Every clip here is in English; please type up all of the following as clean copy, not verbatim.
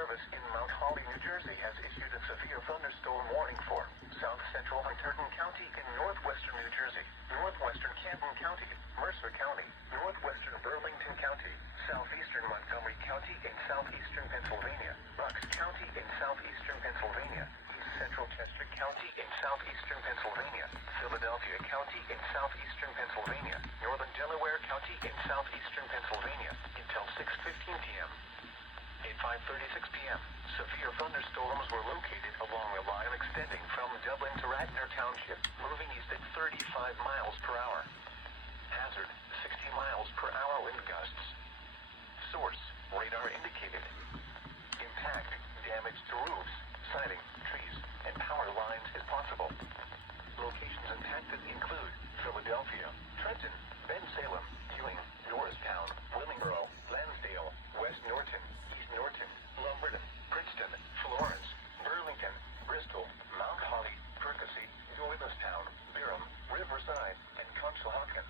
Service in Mount Holly, New Jersey has issued a severe thunderstorm warning for south central Hunterdon County in northwestern New Jersey, northwestern Camden County, Mercer County, northwestern Burlington County, southeastern Montgomery County in southeastern Pennsylvania, Bucks County in southeastern Pennsylvania, east central Chester County in southeastern Pennsylvania, Philadelphia County in southeastern Pennsylvania, northern Delaware County in southeastern Pennsylvania until 6:15 p.m. At 5:36 p.m., severe thunderstorms were located along the line extending from Dublin to Radnor Township, moving east at 35 miles per hour. Hazard, 60 miles per hour wind gusts. Source, radar indicated. Impact, damage to roofs, siding, trees, and power lines is possible. Locations impacted include Philadelphia, Trenton, Bensalem, Ewing, Norristown, Willingboro, Lansdale, West Norton, East Norton, Lumberton, Princeton, Florence, Burlington, Bristol, Mount Holly, Percy, Doylestown, Byram, Riverside, and Conshohocken.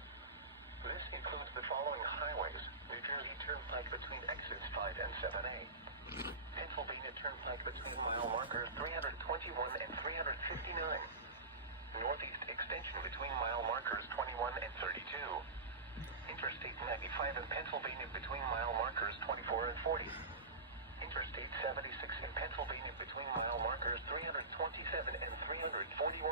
This includes the following highways: New Jersey Turnpike between exits 5 and 7A. Pennsylvania Turnpike between mile markers 321 and 359. Northeast Extension between mile markers 21 and 32. Interstate 95 in Pennsylvania between mile markers 24 and 40. Interstate 76 in Pennsylvania between mile markers 327 and 341.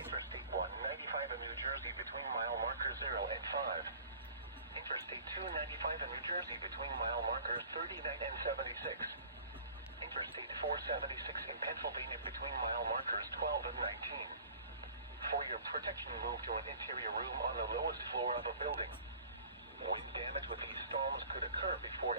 Interstate 195 in New Jersey between mile markers 0 and 5. Interstate 295 in New Jersey between mile markers 39 and 76. Interstate 476 in Pennsylvania between mile markers 12 and 19. For your protection, move to an interior room on the lowest floor of a building. Wind damage with these storms could occur before